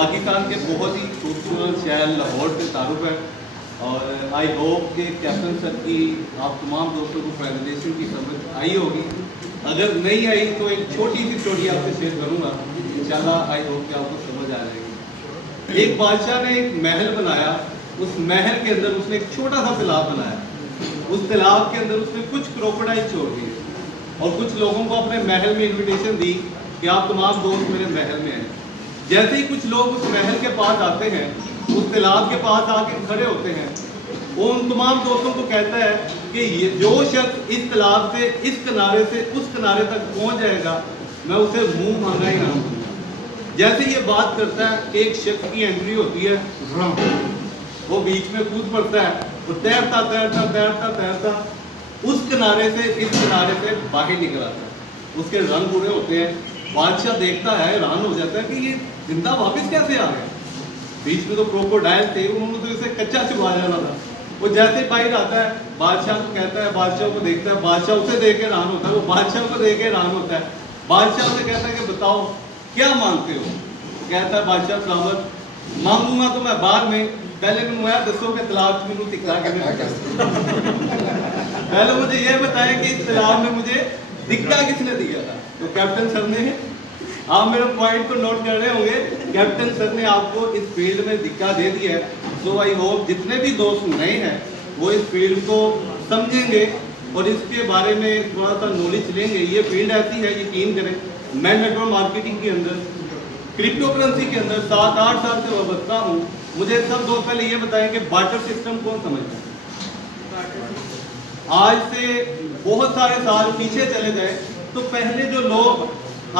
पाकिस्तान के बहुत ही खूबसूरत शहर लाहौर से तारुफ है और आई होप कि कैप्टन सर की आप तमाम दोस्तों को प्रेजेंटेशन की समझ आई होगी। अगर नहीं आई तो एक छोटी सी स्टोरी आपसे शेयर करूँगा, इंशाल्लाह आई होप कि आपको समझ आ जाएगी। एक बादशाह ने एक महल बनाया, उस महल के अंदर उसने एक छोटा सा तालाब बनाया। उस तालाब के अंदर उसने कुछ क्रोकोडाइल छोड़ दिए और कुछ लोगों को अपने महल में इन्विटेशन दी कि आप तमाम दोस्त मेरे महल में हैं। जैसे ही कुछ लोग उस महल के पास आते हैं, उस तालाब के पास आके खड़े होते हैं, वो उन तमाम दोस्तों को कहता है कि ये जो शख्स इस तालाब से इस किनारे से उस किनारे तक पहुंच जाएगा, मैं उसे मुंह मांगा इनाम दूंगा। जैसे ये बात करता है कि एक शख्स की एंट्री होती है, वो बीच में कूद पड़ता है, वो तैरता तैरता तैरता तैरता उस किनारे से इस किनारे से बाहर निकल आता है। उसके रंग बुरे होते हैं। बादशाह देखता है, हैरान हो जाता है कि ये जिंदा वापस कैसे आ गया। बीच में तो क्रोकोडाइल थे, उन्होंने तो इसे कच्चा चुबा जाना था। वो जैसे बाहर आता है, बादशाह को कहता है, बादशाह को देखता है, बादशाह उसे देख के हैरान होता है, वो बादशाह को देख के हैरान होता है। बादशाह से कहता है कि बताओ क्या मांगते हो। कहता है बादशाह सलामत, मांगूंगा तो मैं बाद में, पहले मैं दसो के तालाब में दिखा के पहले मुझे यह बताएं कि इस तालाब में मुझे दिक्का किसने दिया था। तो कैप्टन सर ने, आप मेरे पॉइंट को नोट कर रहे होंगे, कैप्टन सर ने आपको इस फील्ड में दिक्का दे दिया है। सो आई होप जितने भी दोस्त नए हैं वो इस फील्ड को समझेंगे और इसके बारे में थोड़ा सा नॉलेज लेंगे। ये फील्ड ऐसी है, यकीन करें, मैं नेटवर्क मार्केटिंग के अंदर, क्रिप्टो करेंसी के अंदर 7-8 साल से वाबस्ता हूँ। मुझे सब दोस्त पहले ये बताएं कि बार्टर सिस्टम कौन समझता है। आज से बहुत सारे साल पीछे चले गए तो पहले जो लोग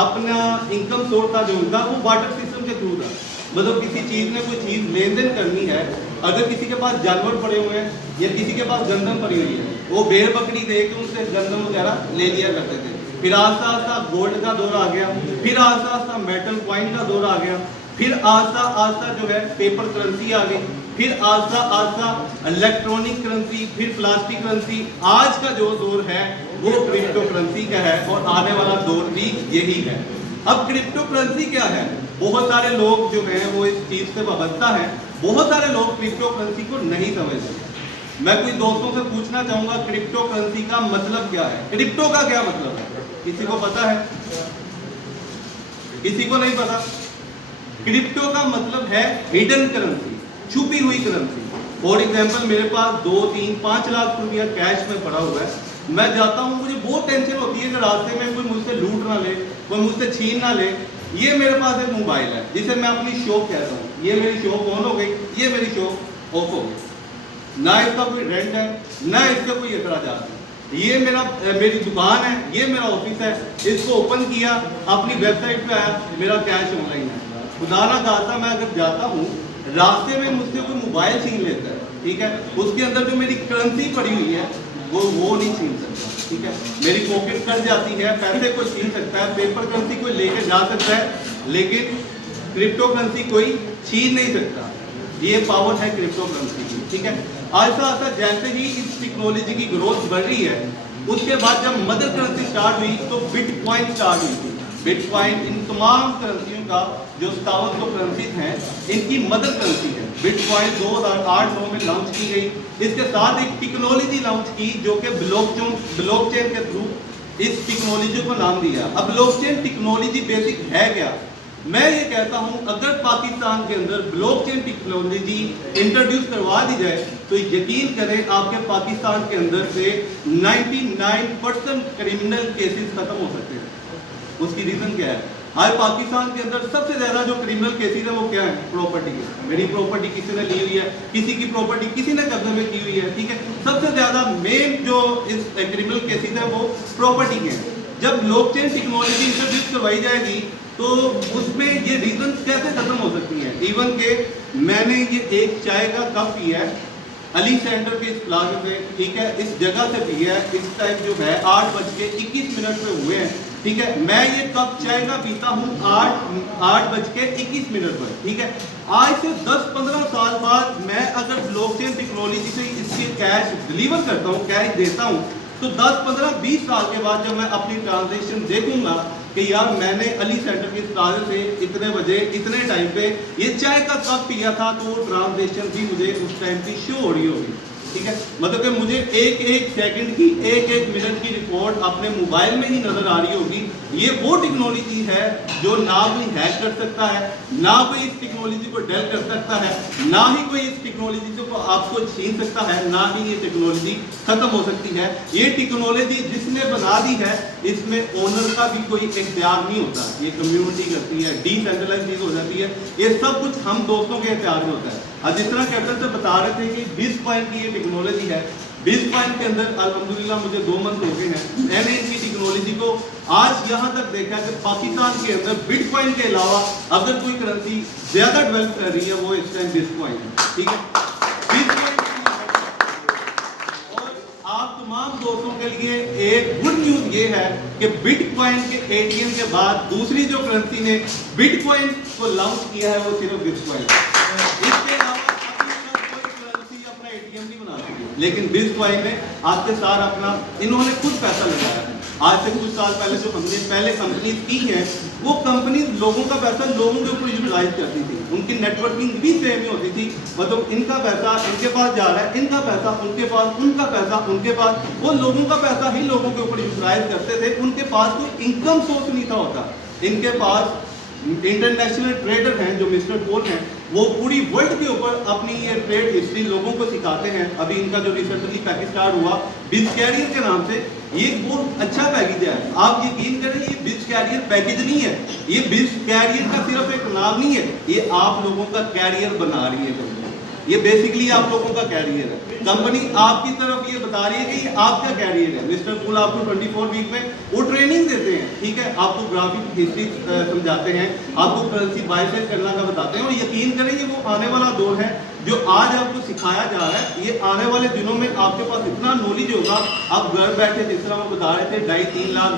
अपना इनकम सोर्स था जो उनका, वो बार्टर सिस्टम के थ्रू था। मतलब किसी चीज़ में कोई चीज़ लेन देन करनी है, अगर किसी के पास जानवर पड़े हुए हैं या किसी के पास गंदम पड़ी हुई है, वो भेड़ बकरी दे के उनसे गंदम वगैरह ले लिया करते थे। फिर आस्ता आस्ता गोल्ड का दौर आ गया, फिर आस्ता आस्ता मेटल कॉइन का दौर आ गया, फिर आस्ता आस्ता जो है पेपर करेंसी आ गई, फिर आस्ता आस्ता इलेक्ट्रॉनिक करेंसी, फिर प्लास्टिक करेंसी। आज का जो दौर है वो क्रिप्टो करेंसी का है और आने वाला दौर भी यही है। अब क्रिप्टो करेंसी क्या है? बहुत सारे लोग जो हैं वो इस चीज़ से वाबस्ता है, बहुत सारे लोग क्रिप्टो करेंसी को नहीं समझते। मैं कुछ दोस्तों से पूछना चाहूँगा क्रिप्टो करेंसी का मतलब क्या है, क्रिप्टो का क्या मतलब है? किसी को पता है? किसी को नहीं पता? क्रिप्टो का मतलब है हिडन करेंसी, छुपी हुई करेंसी। फॉर एग्जाम्पल मेरे पास 2, 3, 5 लाख रुपया कैश में पड़ा हुआ है, मैं जाता हूँ, मुझे बहुत टेंशन होती है कि रास्ते में कोई मुझसे लूट ना ले, कोई मुझसे छीन ना ले। ये मेरे पास एक मोबाइल है जिसे मैं अपनी शॉप कहता हूँ, ये मेरी शॉप ऑन हो गई, ये मेरी शॉप ऑफ हो गई, ना इसका कोई रेंट है ना इसका कोई अखराजात है। ये मेरी दुकान है, ये मेरा ऑफिस है, इसको ओपन किया, अपनी वेबसाइट पे आया, मेरा कैश ऑनलाइन है। खुदा ना खासा मैं अगर जाता हूँ, रास्ते में मुझसे कोई मोबाइल छीन लेता है, ठीक है, उसके अंदर जो मेरी करेंसी पड़ी हुई है वो नहीं छीन सकता, ठीक है। मेरी पॉकेट कट जाती है, पैसे को छीन सकता है, पेपर करेंसी कोई लेके जा सकता है, लेकिन क्रिप्टो करेंसी कोई छीन नहीं सकता। ये पावर है क्रिप्टो करेंसी की, ठीक है। आहिस्ता आहिस्ता जैसे ही इस टेक्नोलॉजी की ग्रोथ बढ़ रही है, उसके बाद जब मदर करेंसी स्टार्ट हुई तो बिटकॉइन स्टार्ट हुई थी। बिटकॉइन इन तमाम करेंसियों का जो 5700 करेंसीज हैं, इनकी मदर करेंसी है। बिटकॉइन 2008-9 में लॉन्च की गई। इसके साथ एक टेक्नोलॉजी लॉन्च की जो कि ब्लॉकचेन के थ्रू इस टेक्नोलॉजी को नाम दिया। अब ब्लॉकचेन टेक्नोलॉजी बेसिक है क्या? मैं ये कहता हूं अगर पाकिस्तान के अंदर ब्लॉकचेन टेक्नोलॉजी इंट्रोड्यूस करवा दी जाए तो यकीन करें आपके पाकिस्तान के अंदर से 99% क्रिमिनल केसेस खत्म हो सकते हैं। उसकी रीजन क्या है? आज पाकिस्तान के अंदर सबसे ज्यादा जो क्रिमिनल केसेस है वो क्या है? प्रॉपर्टी के। मेरी प्रॉपर्टी किसी ने ली हुई है, किसी की प्रॉपर्टी किसी ने कब्जे में की हुई है, ठीक है। सबसे ज्यादा मेन जो इस क्रिमिनल केसेस है वो प्रॉपर्टी के हैं। जब ब्लॉकचेन टेक्नोलॉजी इंट्रोड्यूस करवाई जाएगी तो उसमें ये रीजन कैसे खत्म हो सकती है? इवन के मैंने ये एक चाय का कप पिया है अली सेंटर के इस प्लाजा से, ठीक है, इस जगह से पिया है, इस टाइम जो है 8:21 पे हुए हैं, ठीक है। मैं ये कप चाय का पीता हूँ 8:21 पर, ठीक है। आज से 10-15 साल बाद मैं अगर ब्लॉकचेन टेक्नोलॉजी से इसके कैश डिलीवर करता हूँ, कैश देता हूँ, तो 10, 15, 20 साल के बाद जब मैं अपनी ट्रांजेक्शन देखूंगा कि यार मैंने अली सेंटर की ताज़े से इतने बजे इतने टाइम पे ये चाय का कप पिया था, तो वो ट्रांजेक्शन भी मुझे उस टाइम की शो हो रही होगी। ठीक है, मतलब कि मुझे एक एक सेकंड की एक एक मिनट की रिकॉर्ड अपने मोबाइल में ही नजर आ रही होगी। ये वो टेक्नोलॉजी है जो ना कोई हैक कर सकता है, ना कोई इस टेक्नोलॉजी को डेल कर सकता है, ना ही कोई इस टेक्नोलॉजी को आपको छीन सकता है, ना ही ये टेक्नोलॉजी खत्म हो सकती है। ये टेक्नोलॉजी जिसने बना दी है, इसमें ओनर का भी कोई इख्तियार नहीं होता, ये कम्युनिटी करती है, डिसेंट्रलाइज चीज हो जाती है। ये सब कुछ हम दोस्तों के इख्तियार में होता है। अब जिस तरह कैप्टन से बता रहे थे कि बिटकॉइन की ये टेक्नोलॉजी है, बिटकॉइन के अंदर अल्हम्दुलिल्लाह मुझे 2 मंथ हो गए हैं, मैंने इनकी टेक्नोलॉजी को आज यहाँ तक देखा कि पाकिस्तान के अंदर बिटकॉइन के अलावा अगर कोई करेंसी ज्यादा डेवलप कर रही है वो इस टाइम बिटकॉइन है। ठीक है, बिटकॉइन और आप तमाम दोस्तों के लिए एक गुड न्यूज ये है कि बिटकॉइन के एटीएम के बाद दूसरी जो करेंसी ने बिटकॉइन को लॉन्च किया है वो सिर्फ बिटकॉइन है। इसके अलावा अभी तक कोई करेंसी अपना एटीएम नहीं बना सकी, लेकिन बिटकॉइन ने आज के सार अपना इन्होंने खुद पैसा लगाया है। आज से कुछ साल पहले जो हमने पहले कंपनी की है, वो कंपनी लोगों का पैसा लोगों के ऊपर यूटिलाइज करती थी, उनकी नेटवर्किंग भी सेम ही होती थी। मतलब इनका पैसा इनके पास जा रहा है, इनका पैसा उनके पास, उनका पैसा उनके पास, वो लोगों का पैसा ही लोगों के ऊपर यूटिलाइज करते थे। उनके पास कोई इनकम सोर्स नहीं था होता। इनके पास इंटरनेशनल ट्रेडर हैं जो मिस्टर पोल हैं, वो पूरी वर्ल्ड के ऊपर अपनी ये ट्रेड हिस्ट्री लोगों को सिखाते हैं। अभी इनका जो रिसेंटली पैकेज स्टार्ट हुआ बिज कैरियर के नाम से, ये बहुत अच्छा पैकेज है। आप यकीन करें, ये बिज कैरियर पैकेज नहीं है, ये बिज कैरियर का सिर्फ एक नाम नहीं है, ये आप लोगों का कैरियर बना रही है कंपनी। ये बेसिकली आप लोगों का कैरियर है। कंपनी आपकी तरफ ये बता रही है कि ये आपका कैरियर है। मिस्टर पूल आपको 24 वीक में वो ट्रेनिंग देते हैं, ठीक है, आपको ग्राफिक हिस्ट्री समझाते हैं, आपको करेंसी बाय सेल करना का बताते हैं। और यकीन करें, ये वो आने वाला दौर है जो आज आपको सिखाया जा रहा है। ये आने वाले दिनों में आपके पास इतना नॉलेज होगा, आप घर बैठे जिस तरह वो बता रहे थे $2.5-3 लाख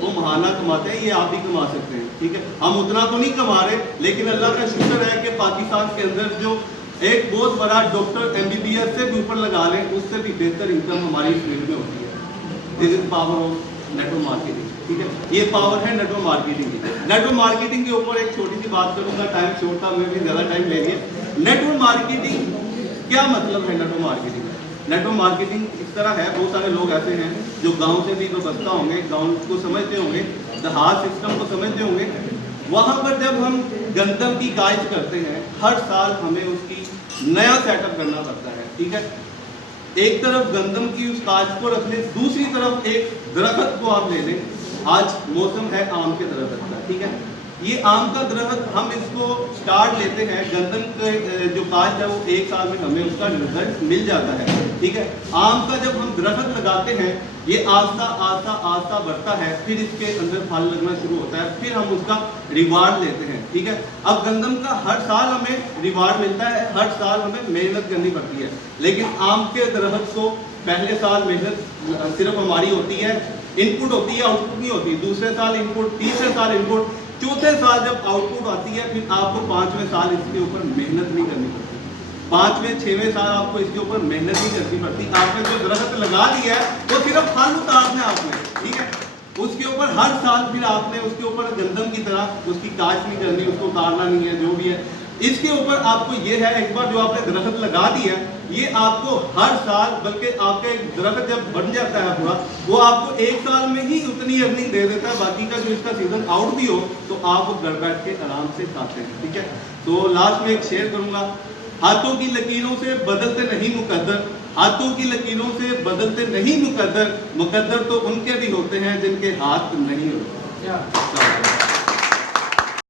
वो महाना कमाते हैं, ये आप भी कमा सकते हैं। ठीक है, हम उतना तो नहीं कमा रहे, लेकिन अल्लाह का शुक्र है कि पाकिस्तान के अंदर जो एक बहुत बड़ा डॉक्टर MBBS से भी ऊपर लगा लें, उससे भी बेहतर इनकम हमारी फील्ड में होती है। This is power of network marketing. ठीक है, ये पावर है नेटवर्क मार्केटिंग की। नेटवर्क मार्केटिंग के ऊपर एक छोटी सी बात करूंगा, टाइम शॉर्ट था, मैं भी ज़्यादा टाइम ले लिया। नेटवर्क मार्केटिंग क्या मतलब है? नेटवर्क मार्केटिंग, नेटवर्क मार्केटिंग इस तरह है, बहुत सारे लोग ऐसे हैं जो गाँव से भी वाबस्ता होंगे, गाँव को समझते होंगे, देहात सिस्टम को समझते होंगे। वहाँ पर जब हम गंदम की काश्त करते हैं, हर साल हमें उसकी नया सेटअप करना पड़ता है। ठीक है, एक तरफ गंदम की उस काश्त को रख लें, दूसरी तरफ एक दरख्त को आप ले लें। आज मौसम है आम के दरख्त का, ठीक है, ये आम का दरख्त हम इसको स्टार्ट लेते हैं, गंदम के जो काश्त है वो 1 साल में हमें उसका रिजल्ट मिल जाता है। ठीक है, आम का जब हम दरख्त लगाते हैं, ये आस्ता आस्ता आस्ता बढ़ता है, फिर इसके अंदर फल लगना शुरू होता है, फिर हम उसका रिवार्ड लेते हैं। ठीक है, अब गंदम का हर साल हमें रिवार्ड मिलता है, हर साल हमें मेहनत करनी पड़ती है, लेकिन आम के दरख्त को पहले साल मेहनत सिर्फ हमारी होती है, इनपुट होती है, आउटपुट नहीं होती। दूसरे साल इनपुट, तीसरे साल इनपुट, चौथे साल जब आउटपुट आती है, फिर आपको 5वें साल इसके ऊपर मेहनत नहीं करनी पड़ती। 5वें 6वें साल आपको इसके ऊपर मेहनत नहीं करनी पड़ती। आपने जो दरख्त लगा दिया है वो सिर्फ फल उतारना है आपने। ठीक है, उसके ऊपर हर साल फिर आपने उसके ऊपर गंदम की तरह उसकी काश्त नहीं करनी, उसको उतारना नहीं है, जो भी है इसके ऊपर आपको ये है, एक बार जो आपने दरख्त लगा दिया, ये आपको हर साल, बल्कि आपका एक दरख्त जब बन जाता है पूरा, वो आपको 1 साल में ही उतनी अर्निंग दे देता है। बाकी का जो इसका सीजन आउट भी हो तो आप वो घर बैठ के आराम से खाते हैं। ठीक है, तो लास्ट में एक शेयर करूंगा, हाथों की लकीरों से बदलते नहीं मुकद्दर, हाथों की लकीरों से बदलते नहीं मुकद्दर, मुकद्दर तो उनके भी होते हैं जिनके हाथ नहीं होते।